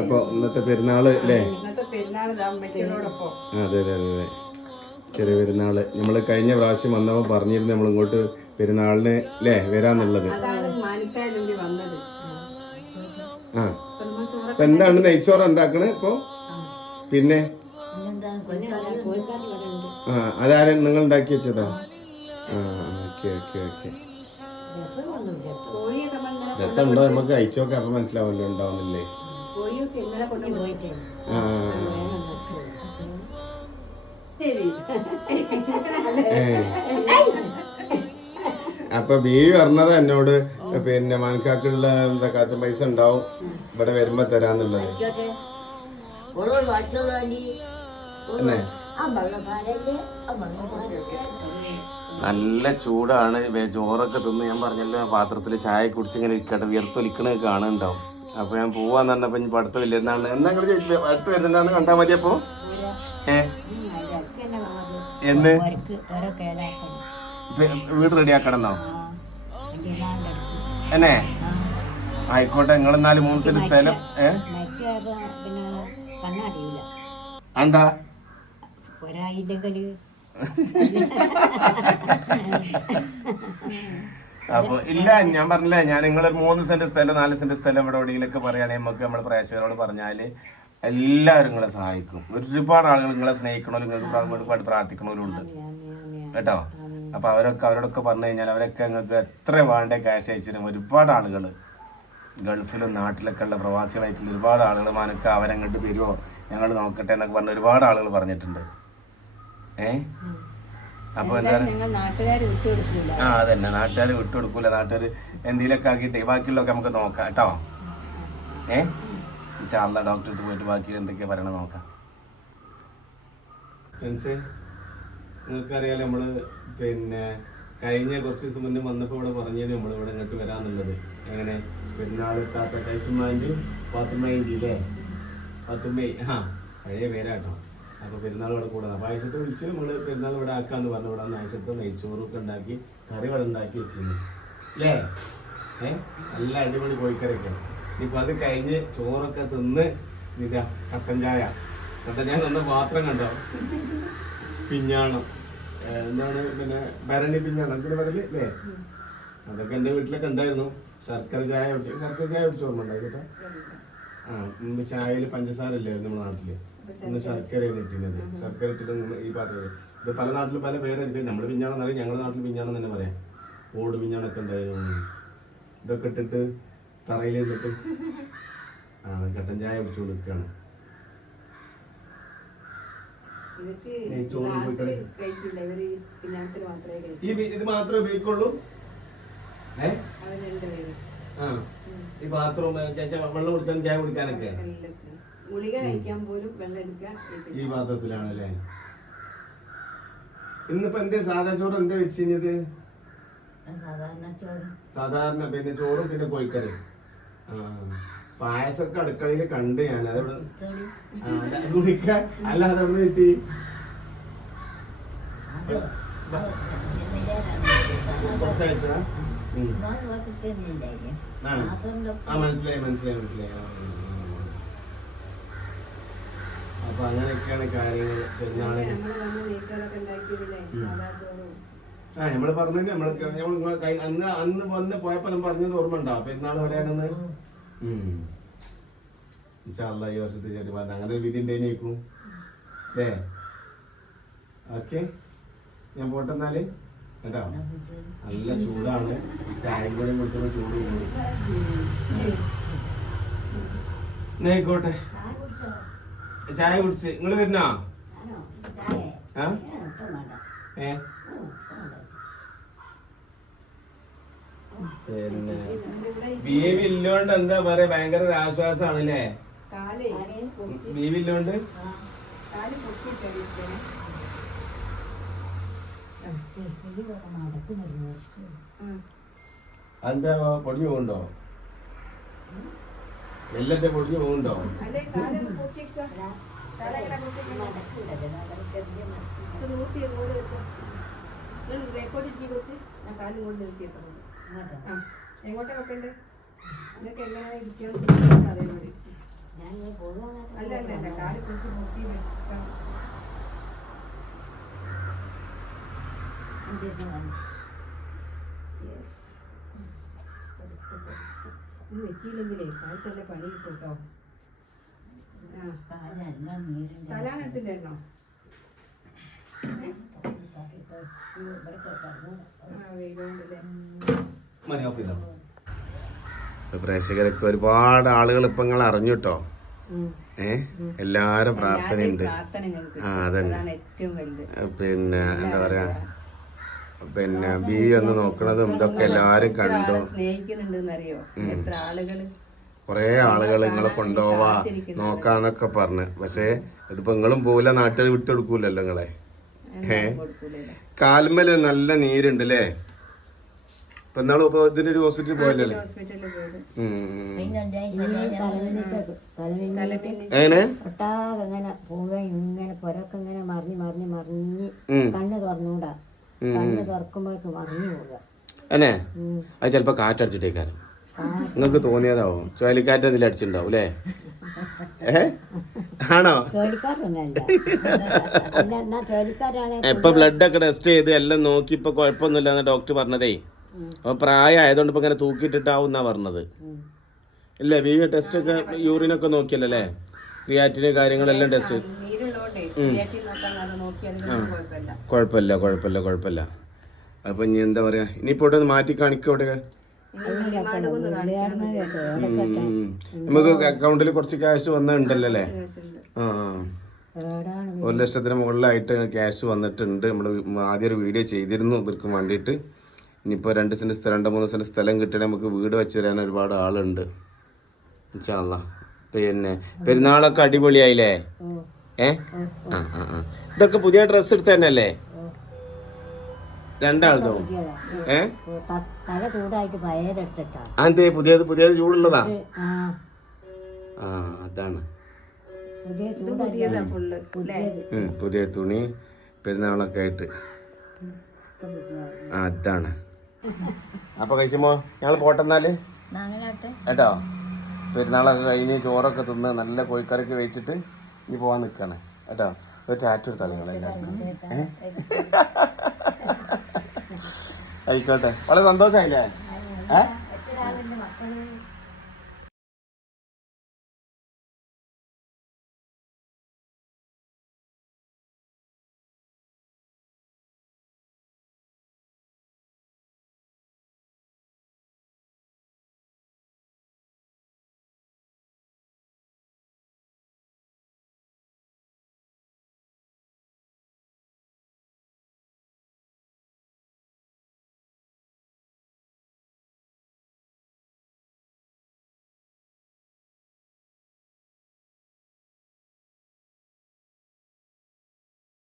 അപ്പൊ ഇന്നത്തെ പെരുന്നാൾ അല്ലേ അതെ അതെ അതെ. ചെറിയ പെരുന്നാൾ നമ്മൾ കഴിഞ്ഞ പ്രാവശ്യം വന്നപ്പോൾ പറഞ്ഞിരുന്നു നമ്മൾ ഇങ്ങോട്ട് പെരുന്നാളിന് അല്ലേ വരാന്നുള്ളത്. അതാണ് മാനിക്കാലൂടി വന്നത്. ആ. അപ്പൊ എന്താണ് നെയ്ച്ചോറ് ഉണ്ടാക്കണേ ഇപ്പൊ? പിന്നെ? ആ അതാരും നിങ്ങൾ ഉണ്ടാക്കി വെച്ചതാ? ആ ഓക്കെ ഓക്കെ ഓക്കെ. കോഴിയൊക്കെ നമ്മൾ ഇന്നലെ രസമുണ്ടോ? നമുക്ക് അയച്ചോക്കെ അപ്പൊ മനസ്സിലാവല്ലോ ഉണ്ടാവുന്നില്ലേ? ആ. അപ്പൊ ബീവി പറഞ്ഞത് എന്നോട് പിന്നെ മാനക്കാക്കുള്ള സക്കാത്ത പൈസ ഉണ്ടാവും ഇവിടെ വരുമ്പോ തരാന്നുള്ളത്. നല്ല ചൂടാണ് വേ- ചോറൊക്കെ തിന്ന് ഞാൻ പറഞ്ഞല്ലോ പാത്രത്തിൽ ചായ കുടിച്ചിങ്ങനെ ഇരിക്കട്ടെ വിയർത്തൊലിക്കണത് കാണുന്നുണ്ടാവും അപ്പൊ ഞാൻ പോവാന്ന് പറഞ്ഞപ്പോ ഇനി അടുത്ത ഇല്ലെന്നാണ്. എന്നാ അടുത്ത് വരുന്നുണ്ടാന്ന് കണ്ടാ മതി അപ്പൊ? ഏ? എന്ന്? വീട് റെഡിയാക്കണമെന്നോ? എന്നെ? ആയിക്കോട്ടെ നിങ്ങൾ എന്നാലും മൂന്ന് സെന്റ് സ്ഥലം എന്താ അപ്പൊ ഇല്ല ഞാൻ പറഞ്ഞില്ലേ ഞാൻ നിങ്ങളൊരു മൂന്ന് സെന്റ് സ്ഥലം നാല് സെന്റ് സ്ഥലം ഇവിടെ എവിടെയെങ്കിലൊക്കെ പറയുകയാണെങ്കിൽ നമുക്ക് നമ്മുടെ പ്രേക്ഷകരോട് പറഞ്ഞാൽ എല്ലാവരും നിങ്ങളെ സഹായിക്കും. ഒരുപാട് ആളുകൾ നിങ്ങളെ സ്നേഹിക്കണോ നിങ്ങൾക്ക് പ്രാ- ഒരുപാട് പ്രാർത്ഥിക്കണവരും ഉണ്ട് കേട്ടോ? അപ്പൊ അവരൊക്കെ അവരോടൊക്കെ പറഞ്ഞു കഴിഞ്ഞാൽ അവരൊക്കെ നിങ്ങൾക്ക് എത്ര വേണ്ട ക്യാഷ് അയച്ചിരും ഒരുപാട് ആളുകൾ ഗൾഫിലും നാട്ടിലൊക്കെ ഉള്ള പ്രവാസികളായിട്ടുള്ള ഒരുപാട് ആളുകൾ മാനക്ക അവരങ്ങോട്ട് തരുമോ ഞങ്ങൾ നോക്കട്ടെ എന്നൊക്കെ പറഞ്ഞ ഒരുപാട് ആളുകൾ പറഞ്ഞിട്ടുണ്ട്. ഏ? അപ്പൊ എന്താ പറയാ ഞങ്ങൾ നാട്ടുകാർ വിട്ടുകൊടുക്കില്ല ആ അതന്നെ. നാട്ടുകാർ വിട്ടുകൊടുക്കൂല നാട്ടുകാർ എന്തെങ്കിലുമൊക്കെ ആക്കിയിട്ട് ബാക്കിയുള്ളതൊക്കെ നമുക്ക് നോക്കാം. കേട്ടോ? ഏ? ഇൻഷാല്ല ഡോക്ടറെ അടുത്ത് പോയിട്ട് ബാക്കി എന്തൊക്കെയാ പറയണത് നോക്കാം. ഫ്രണ്ട്സേ നിങ്ങൾക്കറിയാലോ നമ്മൾ പിന്നെ കഴിഞ്ഞ കുറച്ച് ദിവസം മുന്നേ വന്നപ്പോൾ ഇവിടെ പറഞ്ഞത് നമ്മൾ ഇവിടെ ഇങ്ങോട്ട് വരാന്നുള്ളത്. എങ്ങനെ? പെരുന്നാൾ താത്ത കൈസുമാന്റെ പാത്തുമ്മേന്റെ അല്ലേ പാത്തുമ്മേ ആ പഴയ പേരാട്ടോ. അപ്പോൾ പെരുന്നാൾ ഇവിടെ കൂടാ. അപ്പൊ ആയിഷത്തെ വിളിച്ച് നമ്മൾ പെരുന്നാൾ ഇവിടെ ആക്കാന്ന് പറഞ്ഞു. ഇവിടെ ആഴ്ചത്തെ നെയ്ച്ചോറൊക്കെ ഉണ്ടാക്കി കറി ഇവിടെ ഉണ്ടാക്കി വെച്ചിരുന്നു. അല്ലേ ഏ? നല്ല അടിപൊളി കോഴിക്കറിയൊക്കെ ഇനിയിപ്പൊ അത് കഴിഞ്ഞ് ചോറൊക്കെ തിന്ന് ഇതാ കട്ടൻ ചായ. കട്ടൻ ചായ തന്ന പാത്രം കണ്ടോ? പിഞ്ഞാണം. എന്താണ് പിന്നെ ഭരണി പിഞ്ഞാണം? എന്തിനു പറയൽ അല്ലേ അതൊക്കെ എന്റെ വീട്ടിലൊക്കെ ഉണ്ടായിരുന്നു. ശർക്കര ചായ ശർക്കര ചായ കുടിച്ച് ഓർമ്മ ഉണ്ടായിട്ടോ ആ ചായയിൽ പഞ്ചസാര ഇല്ലായിരുന്നു നമ്മുടെ നാട്ടിൽ? ഇന്ന് ശർക്കരയാണ് ഇട്ടിരുന്നത്. ശർക്കര ഇട്ടിട്ട് ഈ പാത്രത്തിൽ ഇത് പല നാട്ടിലും പല പേരായിരിക്കും. നമ്മുടെ പിഞ്ഞാണെന്ന് അറിയാം ഞങ്ങളുടെ നാട്ടിൽ പിഞ്ഞാണെന്ന് തന്നെ പറയാം. ഓട് പിഞ്ഞാണൊക്കെ ഉണ്ടായിരുന്നു. ഇതൊക്കെ ഇട്ടിട്ട് തറയിൽ നിന്നിട്ട്. ആ കട്ടൻ ചായ കുടിച്ചു കൊടുക്കുകയാണ് ഈ ഈ ഇത് മാത്രമേ ഉപയോഗിക്കുള്ളൂ? ഏ? ആ. ഈ ബാത്റൂം ചേച്ചാ വെള്ളം കുടിക്കാൻ ചായ കുടിക്കാനൊക്കെ? എല്ലാത്തിനും ഗുളിക കഴിക്കാൻ പോലും വെള്ളം എടുക്കുക ഈ പാത്രത്തിലാണ് അല്ലേ ഇന്നിപ്പോ എന്തേ സാധാ ചോറ് എന്തേ വെച്ചിരുന്നത് സാധാരണ ചോറ്. സാധാരണ പിന്നെ ചോറും പിന്നെ കോഴിക്കറി. ആ പായസമൊക്കെ അടുക്കളയിൽ കണ്ട് ഞാൻ അതവിടെ കുടിക്കാൻ. അല്ല, അതവിടെ കിട്ടി. ആ. ആ മനസ്സിലായി മനസ്സിലായി മനസ്സിലായി. അപ്പൊ അങ്ങനെയൊക്കെയാണ് കാര്യങ്ങൾ. പെരുന്നാളിന് ആ നമ്മൾ പറഞ്ഞു നമ്മൾ നമ്മൾ അന്ന് അന്ന് വന്ന് പോയപ്പോ നമ്മൾ പറഞ്ഞത് ഓർമ്മ ഉണ്ടോ? പെരുന്നാൾ എവിടെയാണെന്ന്? ഇൻഷാല്ല ഈ വർഷത്തെ ചെറിയ പറഞ്ഞു അങ്ങനെ ഒരു വിധി ഉണ്ടേനേക്കും അല്ലേ ഓക്കെ. ഞാൻ പോട്ടെന്നാൽ കേട്ടോ? നല്ല ചൂടാണ്. ചായയും കൂടെ കുടിച്ചപ്പോ ചൂട് കൂടും. എന്നാ ആയിക്കോട്ടെ. ചായ കുടിച്ച്. നിങ്ങൾ വരുന്നോ? ആ? ഏ? പിന്നെ ബീവി ഇല്ലോണ്ട് എന്താ പറയാ ഭയങ്കര ഒരു അല്ലേ ബീവ് ഇല്ലോണ്ട്? എന്താ പൊടിഞ്ഞു പോകുന്നുണ്ടോ? എല്ലത്തെ പൊടിഞ്ഞു എഴുപത് റെക്കോർഡ് ഇരിക്കും കുറച്ച്. ഞാൻ കാലും കൊണ്ട് നിർത്തിയെത്തുള്ളൂ ആ. എങ്ങോട്ടാ വെക്കണ്ടേ? നിങ്ങൾക്ക് എങ്ങനെ അതേപോലെ ഞാൻ പോകുന്ന അല്ല അല്ല അല്ല. കാൽ പിടിച്ച് പൊട്ടി വെക്കാം. യെസ് ഇത് വെച്ചില്ലെങ്കിലേ കാലത്തല്ലേ പണി കിട്ടും കേട്ടോ തലാനെടുത്തില്ലായിരുന്നോ വെയിലുണ്ടല്ലേ. ഓഫ് പ്രേക്ഷകരൊക്കെ ഒരുപാട് ആളുകൾ ഇപ്പൊ നിങ്ങൾ അറിഞ്ഞു കേട്ടോ ഏ? എല്ലാരും പ്രാർത്ഥനയുണ്ട്. പ്രാർത്ഥന ആ അതന്നെ. ഏറ്റവും വലുത്. പിന്നെ എന്താ പറയാ? പിന്നെ ബീവി ഒന്ന് നോക്കണതും ഇതൊക്കെ എല്ലാരും കണ്ടു. സ്നേഹിക്കുന്നുണ്ടെന്ന് അറിയോ എത്ര ആളുകൾ? കൊറേ ആളുകൾ നിങ്ങളെ കൊണ്ടുപോവാ നോക്കാന്നൊക്കെ പറഞ്ഞ്. പക്ഷേ ഇതിപ്പോ നിങ്ങളും പോവില്ല നാട്ടിൽ വിട്ടെടുക്കൂലല്ലോ നിങ്ങളെ ഏ? കാൽമേൽ നല്ല നീരുണ്ട് അല്ലേ ഇപ്പൊ എന്നാളും ഇപ്പൊ ഇതിന്റെ ഒരു ഹോസ്പിറ്റലിൽ പോയല്ലേ ഹോസ്പിറ്റലിൽ പോയത്. എങ്ങനെ? ഒട്ടാകെ ഇങ്ങനെ പോവുക ഇങ്ങനെ പുരക്കെ ഇങ്ങനെ മറിഞ്ഞ് മറിഞ്ഞ് മറിഞ്ഞ് ഉം. കണ്ണ് തുറന്നൂടാ കണ്ണ് തുറക്കുമ്പോഴേക്ക് മറിഞ്ഞു പോവുക. അന്നെ ഉം. അത് ചിലപ്പോ കാറ്റടിച്ചിട്ടേക്കാരം. നിങ്ങക്ക് നിങ്ങൾക്ക് തോന്നിയതാവും. ചുഴലിക്കാറ്റ് എന്തെങ്കിലും അടിച്ചിട്ടുണ്ടാവും അല്ലേ? ഏ? ആണോ? എപ്പൊ ഇപ്പൊ ബ്ലഡ് ഒക്കെ ടെസ്റ്റ് ചെയ്ത് എല്ലാം നോക്കി ഇപ്പൊ കുഴപ്പമൊന്നുമില്ല എന്ന് ഡോക്ടർ പറഞ്ഞതേ. അപ്പൊ പ്രായമായതുകൊണ്ട് ഇപ്പൊ ഇങ്ങനെ തൂക്കിയിട്ടിട്ടാവും എന്നാ പറഞ്ഞത്. ഇല്ലേ? ബി ടെസ്റ്റ് ഒക്കെ യൂറിനൊക്കെ നോക്കിയല്ലോ അല്ലേ ക്രിയാറ്റിന് കാര്യങ്ങളെല്ലാം ടെസ്റ്റ് കുഴപ്പമില്ല കുഴപ്പമില്ല കുഴപ്പമില്ല. അപ്പൊ ഇനി എന്താ പറയാ? ഇനിയിപ്പോ ഇവിടെ മാറ്റി കാണിക്കോ ഇവിടെ ഇനി ഡിമാൻഡ് ഒന്ന് കാണിക്കണം ഉം. നമുക്ക് അക്കൗണ്ടിൽ കുറച്ച് ക്യാഷ് വന്നിട്ടുണ്ടല്ലോ അല്ലേ. ആ. ഒരു ലക്ഷത്തിന് മുകളിലായിട്ട് ക്യാഷ് വന്നിട്ടുണ്ട്. നമ്മൾ ആദ്യം ഒരു വീഡിയോ ചെയ്തിരുന്നു ഇവർക്ക് വേണ്ടിയിട്ട്. ഇനിയിപ്പോൾ രണ്ട് സെന്റ് സ്ഥലം രണ്ട് മൂന്ന് സെന്റ് സ്ഥലം കിട്ടണേ നമുക്ക് വീട് വെച്ച് തരാൻ ഒരുപാട് ആളുണ്ട്. ഇൻഷാല്ല പിന്നെ പെരുന്നാളൊക്കെ അടിപൊളിയായില്ലേ? ഏ? ആ ആ ആ. ഇതൊക്കെ പുതിയ ഡ്രസ്സ് എടുത്ത തന്നെയല്ലേ? രണ്ടാളതോ പുതിയതാ. ഏ? അതെ പുതിയത് പുതിയത് ചൂടുള്ളതാ? ആ. ആ അതാണ്. പുതിയ തുണി പെരുന്നാളൊക്കെ ആയിട്ട്. അതാണ്. അപ്പൊ കഴിച്ചുമോ? ഞങ്ങൾ പോട്ടെന്നാൽ കേട്ടോ? പെരുന്നാളൊക്കെ കഴിഞ്ഞ് ചോറൊക്കെ തിന്ന് നല്ല കോഴിക്കറിക്ക് വെച്ചിട്ട് ഇനി പോവാൻ നിൽക്കാണ് കേട്ടോ? ഒരു ടാറ്റു എടുത്താൽ നിങ്ങൾ എല്ലാവർക്കും ആയിക്കോട്ടെ. വളരെ സന്തോഷമായില്ലേ ഏ?